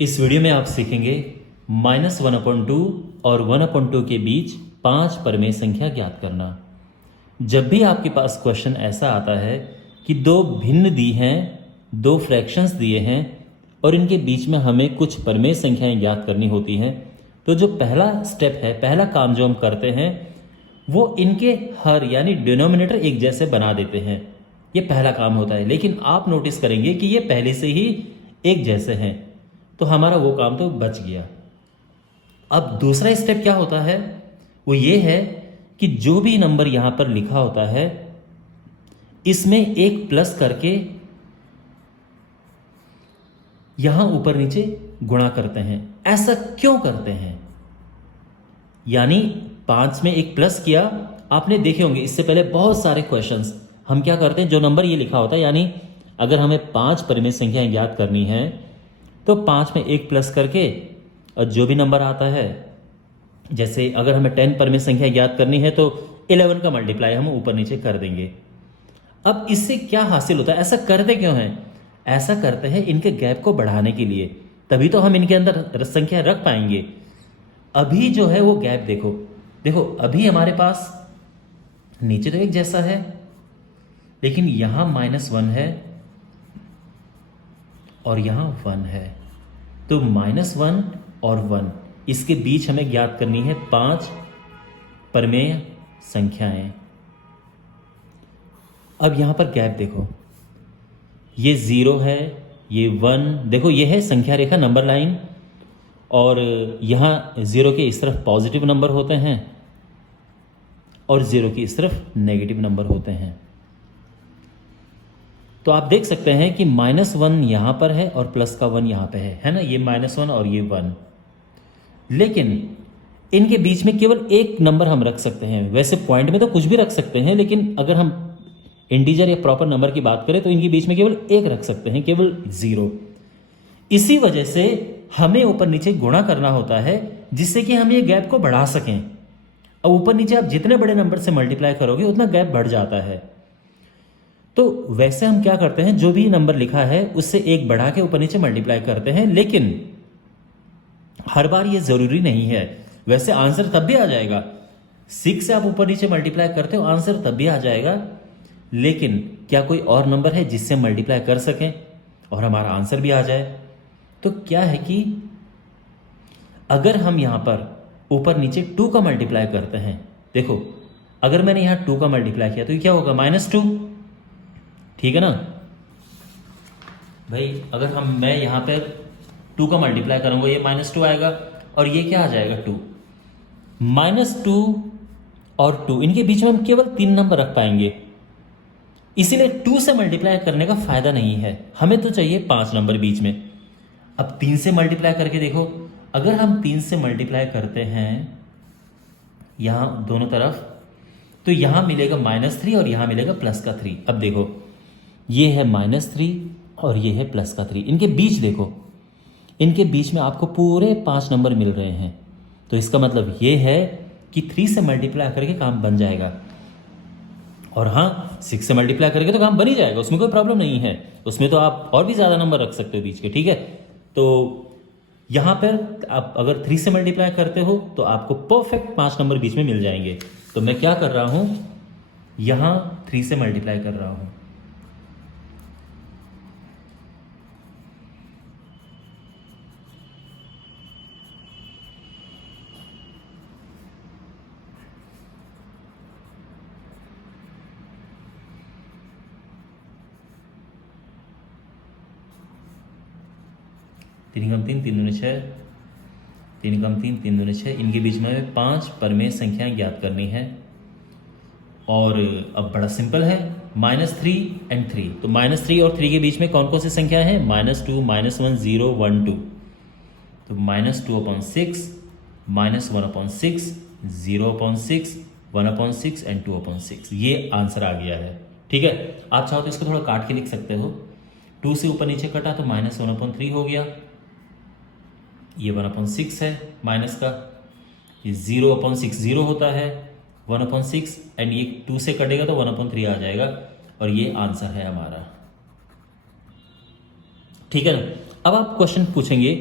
इस वीडियो में आप सीखेंगे -1/2 और 1/2 के बीच 5 परमेय संख्या ज्ञात करना। जब भी आपके पास क्वेश्चन ऐसा आता है कि दो भिन्न दी हैं, दो फ्रैक्शंस दिए हैं और इनके बीच में हमें कुछ परमेय संख्याएं ज्ञात करनी होती हैं, तो जो पहला स्टेप है, पहला काम जो हम करते हैं वो इनके हर यानी डिनोमिनेटर एक जैसे बना देते हैं। ये पहला काम होता है, लेकिन आप नोटिस करेंगे कि ये पहले से ही एक जैसे हैं, तो हमारा वो काम तो बच गया। अब दूसरा स्टेप क्या होता है, वो ये है कि जो भी नंबर यहां पर लिखा होता है इसमें एक प्लस करके यहां ऊपर नीचे गुणा करते हैं। ऐसा क्यों करते हैं? यानी 5 में एक प्लस किया, आपने देखे होंगे इससे पहले बहुत सारे क्वेश्चंस। हम क्या करते हैं, जो नंबर ये लिखा होता है, यानी अगर हमें 5 परिमेय संख्याएं ज्ञात करनी है तो 5 में एक प्लस करके और जो भी नंबर आता है, जैसे अगर हमें 10 परिमेय संख्या ज्ञात करनी है तो 11 का मल्टीप्लाई हम ऊपर नीचे कर देंगे। अब इससे क्या हासिल होता है, ऐसा करते क्यों हैं? ऐसा करते हैं इनके गैप को बढ़ाने के लिए, तभी तो हम इनके अंदर संख्या रख पाएंगे। अभी जो है वो गैप देखो, अभी हमारे पास नीचे तो एक जैसा है, लेकिन यहां -1 है और यहां 1 है, तो -1 और 1 इसके बीच हमें ज्ञात करनी है 5 परमेय संख्याएं। अब यहां पर गैप देखो, ये 0 है, ये 1, देखो ये है संख्या रेखा नंबर लाइन, और यहां 0 के इस तरफ पॉजिटिव नंबर होते हैं और 0 की इस तरफ नेगेटिव नंबर होते हैं। तो आप देख सकते हैं कि -1 यहां पर है और प्लस का 1 यहां पे है ना, ये -1 और ये 1। लेकिन इनके बीच में केवल एक नंबर हम रख सकते हैं। वैसे पॉइंट में तो कुछ भी रख सकते हैं, लेकिन अगर हम इंटीजर या प्रॉपर नंबर की बात करें तो इनके बीच में केवल एक रख सकते हैं, केवल 0। इसी वजह से हमें ऊपर नीचे गुणा करना होता है, जिससे कि हम ये गैप को बढ़ा सकें। अब ऊपर नीचे आप जितने बड़े नंबर से मल्टीप्लाई करोगे उतना गैप बढ़ जाता है। तो वैसे हम क्या करते हैं, जो भी नंबर लिखा है उससे एक बढ़ा के ऊपर नीचे मल्टीप्लाई करते हैं, लेकिन हर बार ये जरूरी नहीं है। वैसे आंसर तब भी आ जाएगा, 6 से आप ऊपर नीचे मल्टीप्लाई करते हो, आंसर तब भी आ जाएगा। लेकिन क्या कोई और नंबर है जिससे मल्टीप्लाई कर सकें और हमारा आंसर भी आ जाए? तो क्या है कि अगर हम यहां पर ऊपर नीचे 2 का मल्टीप्लाई करते हैं, देखो अगर मैंने यहां 2 का मल्टीप्लाई किया तो ये क्या होगा, -2, ठीक है ना भाई। अगर मैं यहां पर 2 का मल्टीप्लाई करूंगा, ये -2 आएगा और ये क्या आ जाएगा, 2। -2 और 2 इनके बीच में हम केवल 3 नंबर रख पाएंगे, इसीलिए 2 से मल्टीप्लाई करने का फायदा नहीं है। हमें तो चाहिए 5 नंबर बीच में। अब 3 से मल्टीप्लाई करके देखो, अगर हम 3 से मल्टीप्लाई करते हैं यहां दोनों तरफ, तो यहां मिलेगा -3 और यहां मिलेगा +3। अब देखो ये है -3 और ये है +3। इनके बीच देखो, इनके बीच में आपको पूरे 5 नंबर मिल रहे हैं। तो इसका मतलब ये है कि 3 से मल्टीप्लाई करके काम बन जाएगा। और हाँ, 6 से मल्टीप्लाई करके तो काम बन ही जाएगा, उसमें कोई प्रॉब्लम नहीं है। उसमें तो आप और भी ज़्यादा नंबर रख सकते हो बीच के, ठीक है। तो यहाँ पर आप अगर 3 से मल्टीप्लाई करते हो तो आपको परफेक्ट 5 नंबर बीच में मिल जाएंगे। तो मैं क्या कर रहा हूँ, यहाँ 3 से मल्टीप्लाई कर रहा हूँ। तीन कम 3, 3 दूनी 6, 3 कम 3, 3 दूनी 6। इनके बीच में 5 परमेय संख्याएं ज्ञात करनी है। और अब बड़ा सिंपल है, -3 एंड 3। तो -3 और 3 के बीच में कौन कौन सी संख्या है, -2, -1, 0, 1, 2। तो -2/6, -1/6, 0/6, 1/6 एंड 2/6, ये आंसर आ गया है। ठीक है, आप चाहो तो इसको थोड़ा काट के लिख सकते हो। 2 से ऊपर नीचे कटा तो -1/3 हो गया, ये 1/6 है माइनस का, ये 0/6 0 होता है, 1/6 एंड ये 2 से कटेगा तो 1/3 आ जाएगा, और ये आंसर है हमारा। ठीक है ना। अब आप क्वेश्चन पूछेंगे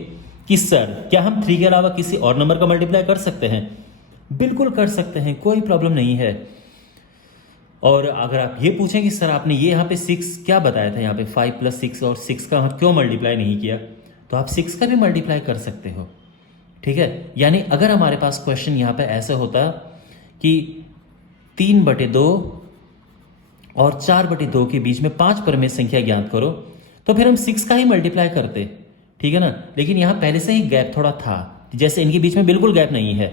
कि सर क्या हम 3 के अलावा किसी और नंबर का मल्टीप्लाई कर सकते हैं? बिल्कुल कर सकते हैं, कोई प्रॉब्लम नहीं है। और अगर आप ये पूछें कि सर आपने ये यहाँ पे 6 क्या बताया था, यहाँ पे 5 + 6 और 6 का हम क्यों मल्टीप्लाई नहीं किया, तो आप 6 का भी मल्टीप्लाई कर सकते हो। ठीक है, यानी अगर हमारे पास क्वेश्चन यहाँ पे ऐसा होता कि 3/2 और 4/2 के बीच में 5 परमेय संख्या ज्ञात करो, तो फिर हम 6 का ही मल्टीप्लाई करते। ठीक है ना, लेकिन यहाँ पहले से ही गैप थोड़ा था, जैसे इनके बीच में बिल्कुल गैप नहीं है,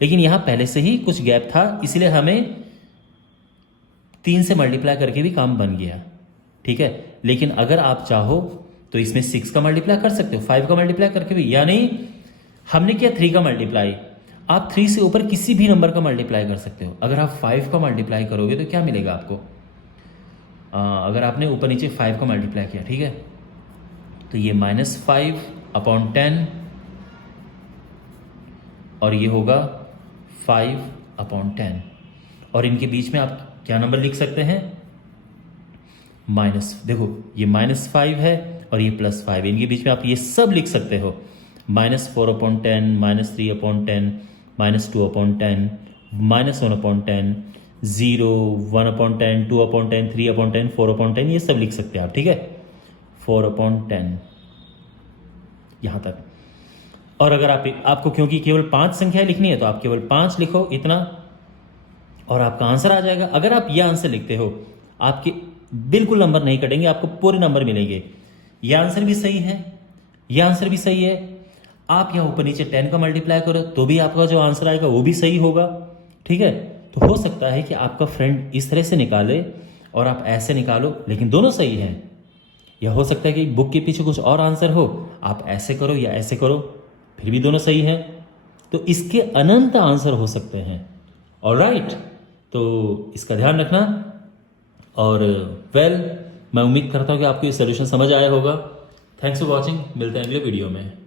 लेकिन यहाँ पहले से ही कुछ गैप था, इसलिए हमें 3 से मल्टीप्लाई करके भी काम बन गया। ठीक है, लेकिन अगर आप चाहो तो इसमें 6 का मल्टीप्लाई कर सकते हो, 5 का मल्टीप्लाई करके भी, यानी हमने किया 3 का मल्टीप्लाई, आप 3 से ऊपर किसी भी नंबर का मल्टीप्लाई कर सकते हो। अगर आप 5 का मल्टीप्लाई करोगे तो क्या मिलेगा आपको? अगर आपने ऊपर नीचे 5 का मल्टीप्लाई किया, ठीक है, तो ये -5/10 और ये होगा 5/10, और इनके बीच में आप क्या नंबर लिख सकते हैं? देखो ये -5 है और ये +5, इनके बीच में आप ये सब लिख सकते हो, -4/10, -3/10, -2/10, -1/10, 0, 1/10, 2/10, 3/10, 4/10, ये सब लिख सकते हैं आप। ठीक है, 4/10 यहाँ तक। और अगर आपको क्योंकि केवल 5 संख्याएं लिखनी है तो आप केवल 5 लिखो, इतना, और आपका आंसर आ जाएगा। अगर आप ये आंसर लिखते हो, आपके बिल्कुल नंबर नहीं कटेंगे, आपको पूरे नंबर मिलेंगे। ये आंसर भी सही है, ये आंसर भी सही है। आप यहाँ ऊपर नीचे 10 का मल्टीप्लाई करो तो भी आपका जो आंसर आएगा वो भी सही होगा। ठीक है, तो हो सकता है कि आपका फ्रेंड इस तरह से निकाले और आप ऐसे निकालो, लेकिन दोनों सही हैं। या हो सकता है कि बुक के पीछे कुछ और आंसर हो, आप ऐसे करो या ऐसे करो, फिर भी दोनों सही हैं। तो इसके अनंत आंसर हो सकते हैं। ऑलराइट, तो इसका ध्यान रखना। और मैं उम्मीद करता हूँ कि आपको ये सोल्यूशन समझ आया होगा। थैंक्स फॉर वॉचिंग, मिलते हैं अगले वीडियो में।